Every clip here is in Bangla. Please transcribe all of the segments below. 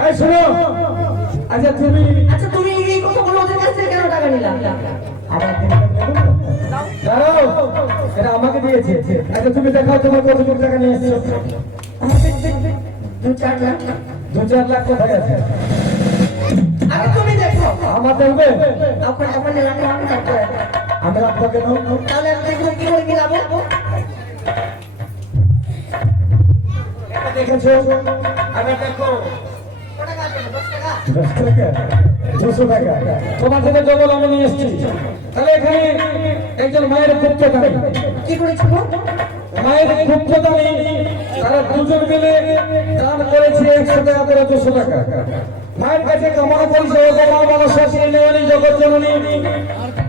এই শোনো, আচ্ছা তুমি এই কথাগুলো ওদের কাছ থেকে কেন টাকা নিলা? আমার দাঁড়াও, এটা আমাকে দিয়েছে। আচ্ছা তুমি দেখাও তোমার কতটুকু টাকা নিয়ে এসছো। দু চার লাখ। 2-4 লাখ কোথায় আছে? আগে তুমি দেখো। আমার দেখবে? আপনার এলাকায় আমি থাকতে হবে। আমি আপনাকে নাও। তাহলে আমি দেখবো কি করে মিলাবো। দেখেছো? আগে দেখো। 10 টাকা 200 টাকা তোমার থেকে ডবল আমি নিয়ে এসেছি। তাহলে এখানে একজন মায়ের গুপ্তদানি, কি করেছিল? মায়ের গুপ্তদানি, তারা দুজন মিলে দান করেছে 100 টাকা করে 200 টাকা। মায়ের কাছে কামনা করেছে, ও বাবা মানুষের নেওয়ানি জগৎ জননী,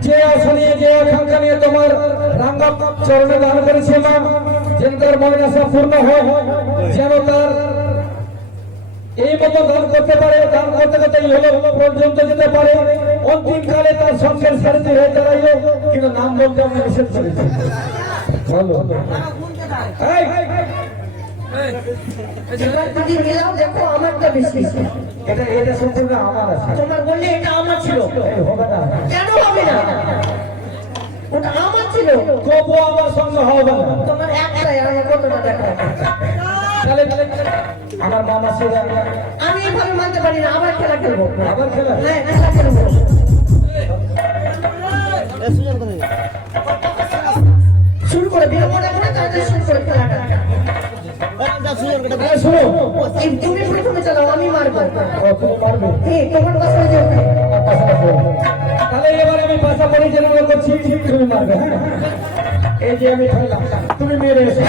যে আশা নিয়ে যে আকাঙ্ক্ষা নিয়ে তোমার রাঙ্গা চরণে দান করেছে মা, যেন তার মনের আশা পূর্ণ হয়, যেন তার এই মতো দান করতে পারে, দান করতে করতে হলো পর্যন্ত যেতে পারে, অন্তিম কালে তার সঙ্গের সারথি হয়ে দাঁড়াইল। কিন্তু নাম বলতে আমি নিষেধ করেছি। বলো যদি মিলাও দেখো আমারটা বেশি। এটা সম্পূর্ণ আমার আছে। তোমার বললে এটা আমার ছিল, হবে না, কেন হবে না? ওটা আমার ছিল, তবু আমার সঙ্গে হবে না। তোমার একটাই, আমার কতটা দেখো। তাহলে আমার মামা ছিল, আমি এইভাবে মানতে পারি না। আবার খেলা খেলবো। আবার খেলা। হ্যাঁ, খেলা খেলবো। শুরু করে বিরোধ রাখো না, তাড়াতাড়ি শুরু করে খেলাটা। শোনো, এই তুমি প্রথমে চালাও, আমি মারবো। তুমি পারবে। তোমার পাশে যে তাহলে এবার আমি পাশা পরিচালনা করছি, তুমি মারবে। হ্যাঁ, এই যে আমি খেললাম, তুমি মেরে এসো,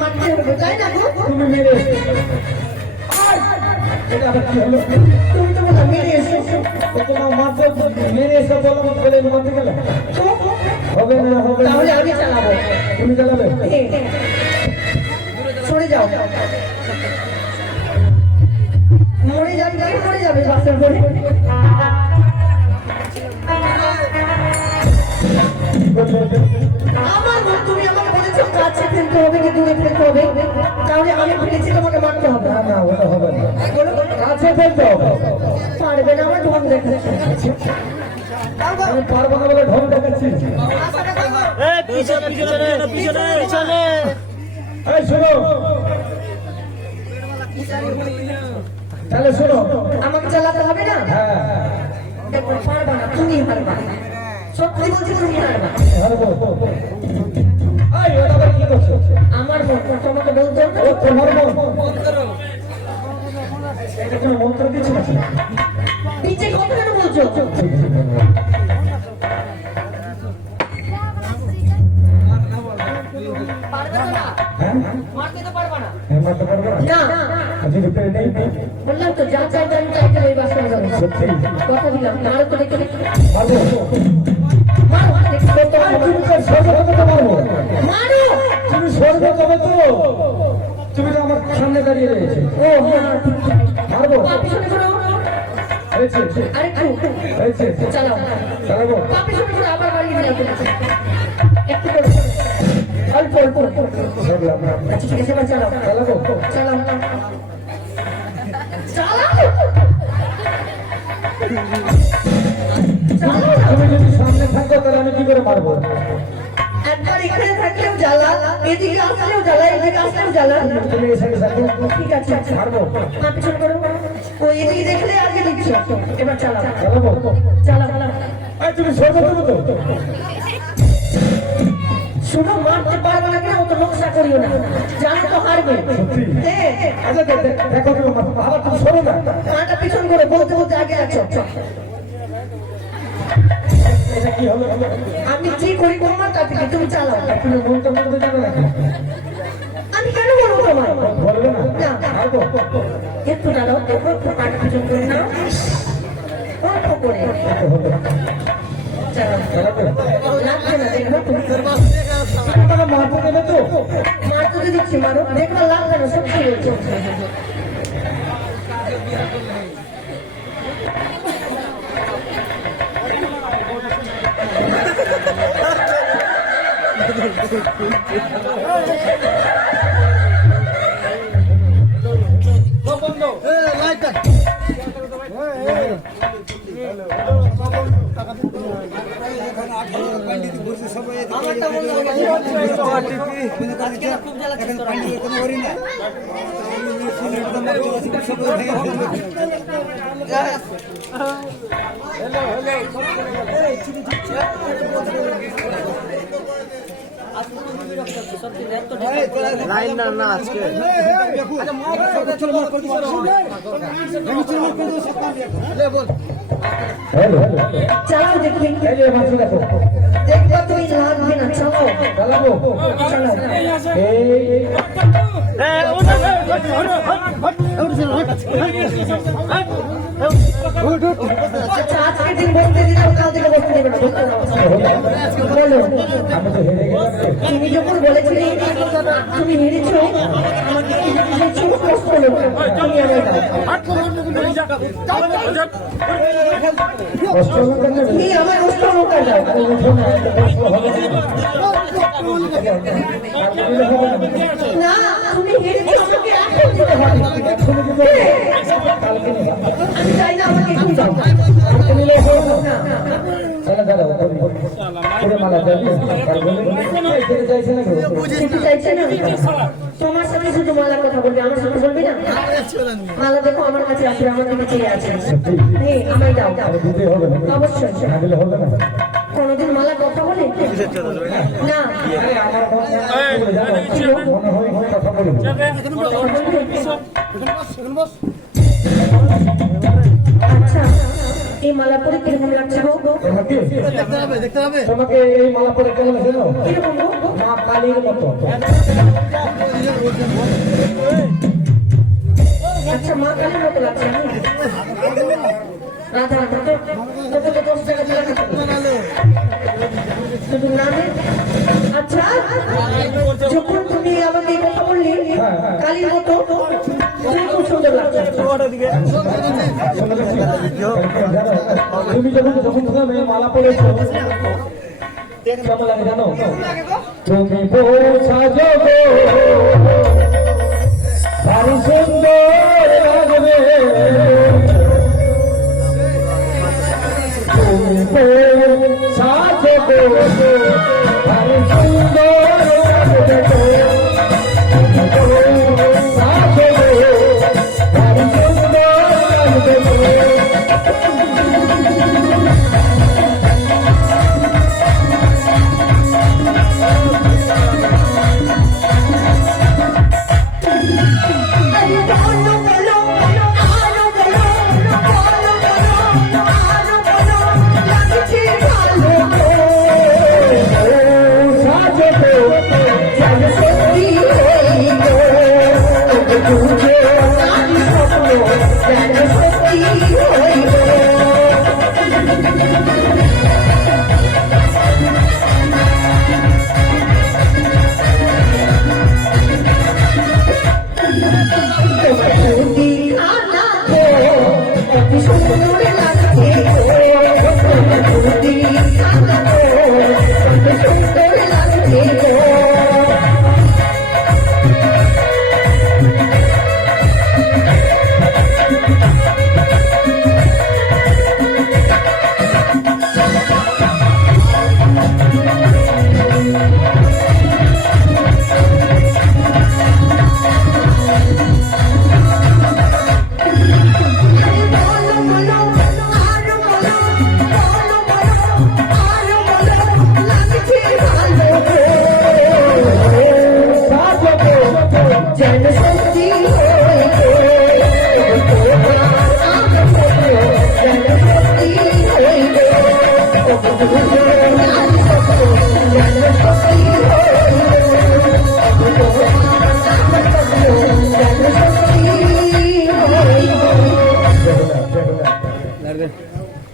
মারতে হবে, তাই না গো? তুমি মেরে এসো। এটা আবার কি হলো? তুমি তো বলো মেরে এসেছো। তোমার মারতে মেরে এসো বললাম, বলে মারতে গেলাম। তো হবে না, হবে না। তাহলে আমি চালাবো। তুমি চালাবে? সরে যাও। মরে যাবে, মরে যাবে বাসের পরে। আমার মন, তুমি আমাকে বলেছো কাছে ফেলতে হবে কি দূরে ফেলতে হবে, তাহলে আমি ফেলেছি, তোমাকে মারতে হবে। না না, ওটা হবে না, বলো। কাছে ফেলতে হবে। পারবে না, আমার ঢং দেখাচ্ছে। আমি পারবো না বলে ঢং দেখাচ্ছি। এই শোনো, তাহলে শোনো, আমাকে চালাতে হবে না। হ্যাঁ দেখো, পারবা না, তুমি পারবা। সত্যি বলছি, তুমি পারবা। হারবো। এই ওটা আবার কি করছো? আমার মন, তোমাকে বলতে হবে। ও তোমার মন। এটা কোনো মন্ত্র দিচ্ছ নাকি? নিচে কথা কেন বলছো? পারবে তো না, হ্যাঁ, মারতে তো পারবা না। মারতে পারবে না? না, আজকে পেরে নেই। বললাম তো, যা চাইতে আমি চাইতে এই বাসা যাবো। সত্যি কথা দিলাম, মারো তো দেখে দেখে। পারবো। মারো, দেখো তো। তুমি তো স্বর্গ করতে পারবো। মারো। তুমি স্বর্গ কবে তো? তুমি তো আমার সামনে দাঁড়িয়ে রয়েছে। ও হ্যাঁ, ঠিক ঠিক। পারবো। পা পিছনে করো। হয়েছে, আরেকটু। হয়েছে। চালাও। চালাবো। পা পিছনে করো, আবার বাড়িয়ে দিলাম। একটু করো। অল্প অল্প। ধরলাম। আচ্ছা ঠিক আছে, এবার চালাও। চালাবো। চালাও। চালাও। চালাও। তুমি যদি সামনে থাকো তাহলে আমি কি করে পারবো? একবার এখানে থাকলেও জ্বালা, এদিকে আসলেও জ্বালা, এদিকে আসলেও জ্বালা। তুমি এসে থাকো। ঠিক আছে, আচ্ছা। পারবো। পা পিছনে করো। ও এদিকে দেখলে আগে দিচ্ছ। এবার চালাও। চালাবো। চালাও। এই তুমি স্বর্গ দেবো তো? শুনো, মারতে পারবে না কেন তো নকশা করিও না, জানো তো হারবে। আচ্ছা দেখো তুমি আবার তুমি সরো না। পাটা পিছন করে বলতে বলতে আগে যাচ্ছ। এটা কি হলো? আমি কি করি তোমার তা থেকে, তুমি চালাও। তুমি মনটা বলতে যাবে নাকি? আমি কেন বলবো তোমার? বলবে না? না। পারবো। একটু দাঁড়াও, দেখো একটু পাটা পিছন করে নাও, অল্প করে চালাও। চালাবে? লাগবে না, দেখো তুমি আমাকে মারতে দেবে তো? মারতে তো দিচ্ছি, মারো। দেখো লাগবে না, সত্যি বলছো। বন্ধ। লাইন না আজকে হ্যালো চালাও দেখি এই যে মাছ দেখো দেখবা তুমি লাগবে না চালাও চালাবো চালাও এই আচ্ছা আজকে দিন বসতে দিলে কাল থেকে বসতে দেবে না বলো আমি তো হেরে গেলাম রে। তুমি যখন বলেছিলে তুমি হেরেছো আমাকে কিছু কষ্ট হলো তুমি আমার দাও কষ্ট হলো কেন রে? তুমি আমার কষ্ট হলো কার দাও আরে উঠো না, এত কষ্ট হবে না। কালকে দিলে হবে না। না তুমি হেরেছো আমাকে এখন দিতে হবে এক্ষুনি দিতে হবে। কালকে নিয়ে। আমি চাই না আমাকে এখন দাও কালকে নিলে হবে না। না তাহলে দাঁড়াও, পুরো মালা যাবি? পারবো না? এই যেতে চাইছে না কেউ? যেতে চাইছে না তোমার সাথে শুধু মালার কথা বলবি আমার সাথে বলবি না মালা দেখো আমার কাছে আছে আমার দিকে চেয়ে আছে সত্যি? নেই আমায় দাও আরে দিতে হবে না। অবশ্যই না দিলে হবে না। কোনোদিন মালা কথা বলে না আরে আমার কথা বলে যাবো। মনে হয় কথা বলবো। আচ্ছা এই মালা পরে কিরকম লাগছে গো তোমাকে তোমাকে এই মালা পরে কেমন আছে জানো? কিরকম গো মা কালীর মতো। আচ্ছা মা কালীর মতো লাগছে রাধা রাধা তোকে তো 10 টাকা দিলাম শুধু নামে আচ্ছা যখন তুমি আমাকে এই কথা বললি কালীর মতো তুমি খুব সুন্দর লাগছে তুমি যখন যখন তুমি মালা পরেছো কেমন লাগে জানো? তুমি সাজো গো ভারী সুন্দর লাগবে। তুমি সাজো গো ভারী সুন্দর লাগবে। সাজো গো ভারী সুন্দর লাগবে।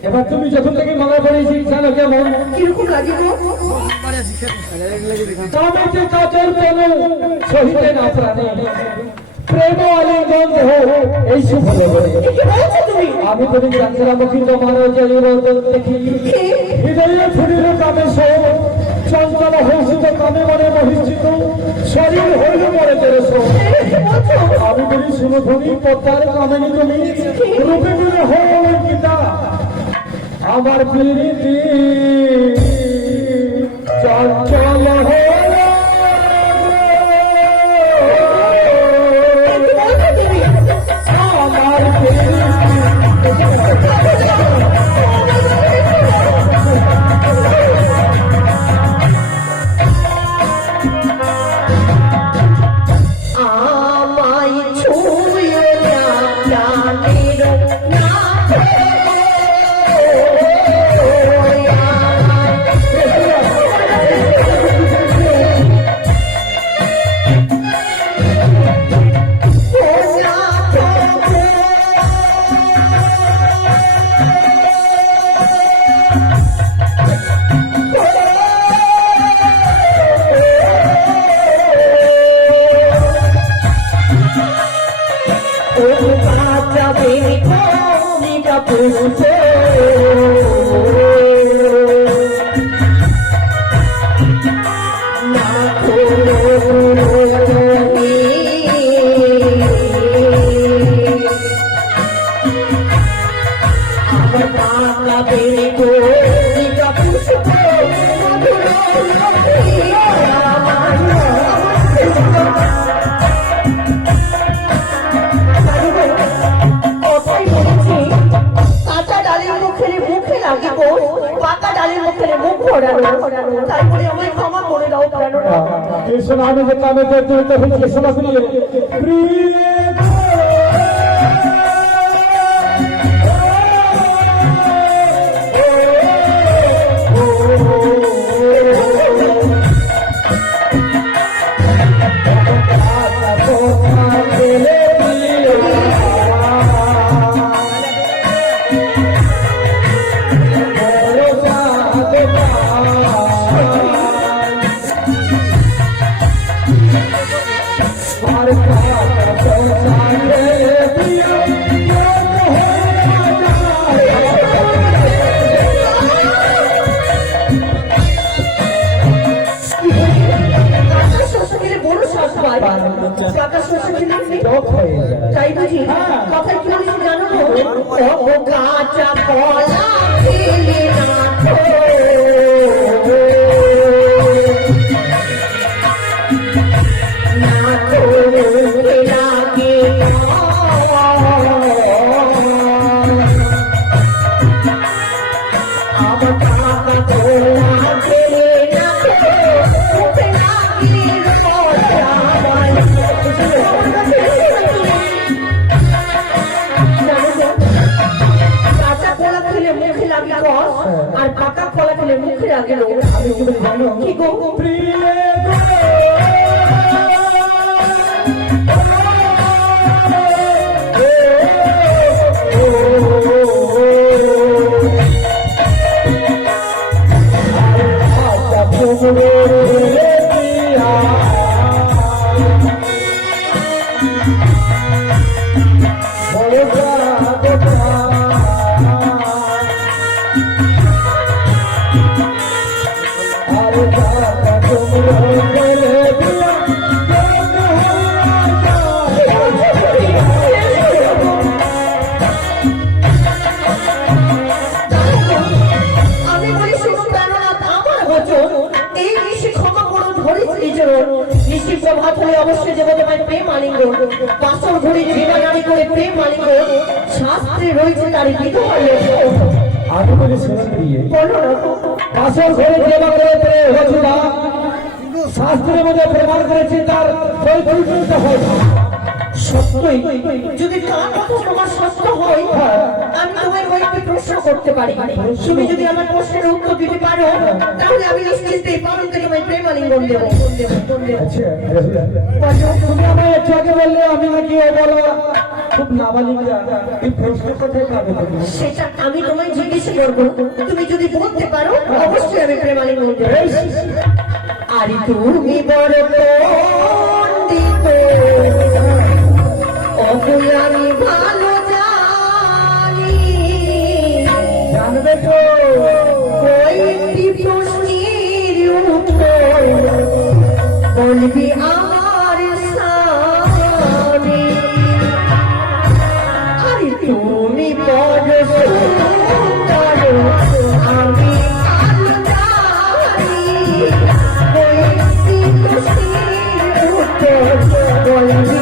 এবার তুমি যখন থেকে মালা পড়েছি জানো কেমন? কিরকম লাগে গো কামতে কাজের কোনো সহিতে না প্রাণে প্রেম আলিঙ্গন দেহ এই শুভ দেবে। কি বলছো তুমি আমি তুমি জানছিলাম কিন্তু আমার দেখি হৃদয়ে ফুটিল কামে সব চঞ্চল হর্ষিত কামে মনে মহিষিত শরীর হইল মরে তেরস আমি বলি শুনো তুমি পদ্মার কামিনী তুমি রূপে মিলে হল গীতা আমার প্রীতি চঞ্চল হল আমার আমায় ছুঁয়ে না প্রাণের নাথ কাঁচা ডালের মুখে মুখে লাগিব পাকা ডালের মুখে মুখ ভরানো তারপরে আমায় ক্ষমা করে দাও প্রাণনা কৃষ্ণ আমি যে কামে তুলতে হচ্ছে শোনা শুনিয়ে তাই বুঝি কথা কি বলিস জানো ও কাঁচা কলা খেলে আর পাকা কলা খেলে মুখে লাগে আমি কি বলি জানো কি গো প্রিয় অবশ্যই দেবো তোমার প্রেম আলিঙ্গন বাসর ঘুরে জীবনারি করে প্রেম আলিঙ্গন শাস্ত্রে রয়েছে তার বিধবা আমি বলি শোনো প্রিয়ে বলো না বাসর ঘরে যেবা করে প্রেম হচ্ছে না শাস্ত্রের মধ্যে প্রমাণ করেছে তার বৈকুণ্ঠ হয় সত্যই যদি তার কথা তোমার সত্য হয় আমি তোমায় কয়েকটি প্রশ্ন করতে পারি তুমি যদি আমার প্রশ্নের উত্তর দিতে পারো তাহলে আমি নিশ্চিন্তে পালনকে তোমায় প্রেম আলিঙ্গন দেবো তুমি আমায় একটু আগে বললে আমি নাকি বলো খুব নাবালিকা এই প্রশ্ন কোথায় পাবে সেটা আমি তোমায় জিজ্ঞেস করবো তুমি যদি বলতে পারো অবশ্যই আমি প্রেম আলিঙ্গন দেবো আরে তুমি বড় পণ্ডিত আমি ভালো জানি জানবে তো কয়েকটি প্রশ্নের বলবি আমার স্বামী আরে তুমি বড় সুন্দর আমি আলদারি বলবি খুশির উত্তর বলবি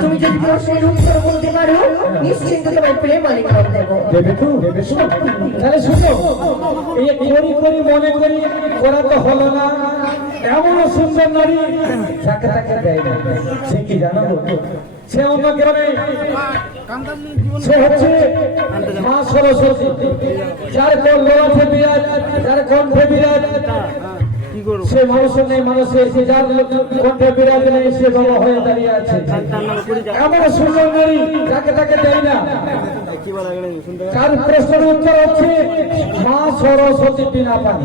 তুমি যদি প্রশ্নের উত্তর বলতে পারো নিশ্চিন্ত তোমার প্রেম আমি করে দেবো দেবে তো তাহলে শুনো এই করি করি মনে করি করা তো হলো না এমন সুন্দর নারী যাকে তাকে দেয় না সে কি জানো সে অন্য গ্রামে সে হচ্ছে মা সরস্বতী যার কোন লোলাঠে বিরাজ যার কণ্ঠে বিরাজ সে মানুষের নেই মানুষের সে যার কণ্ঠে বিরাজ নেই সে বাবা হয়ে দাঁড়িয়ে আছে এমন সুন্দর নারী যাকে তাকে দেয় না তার প্রশ্নের উত্তর হচ্ছে মা সরস্বতী বিনা পানি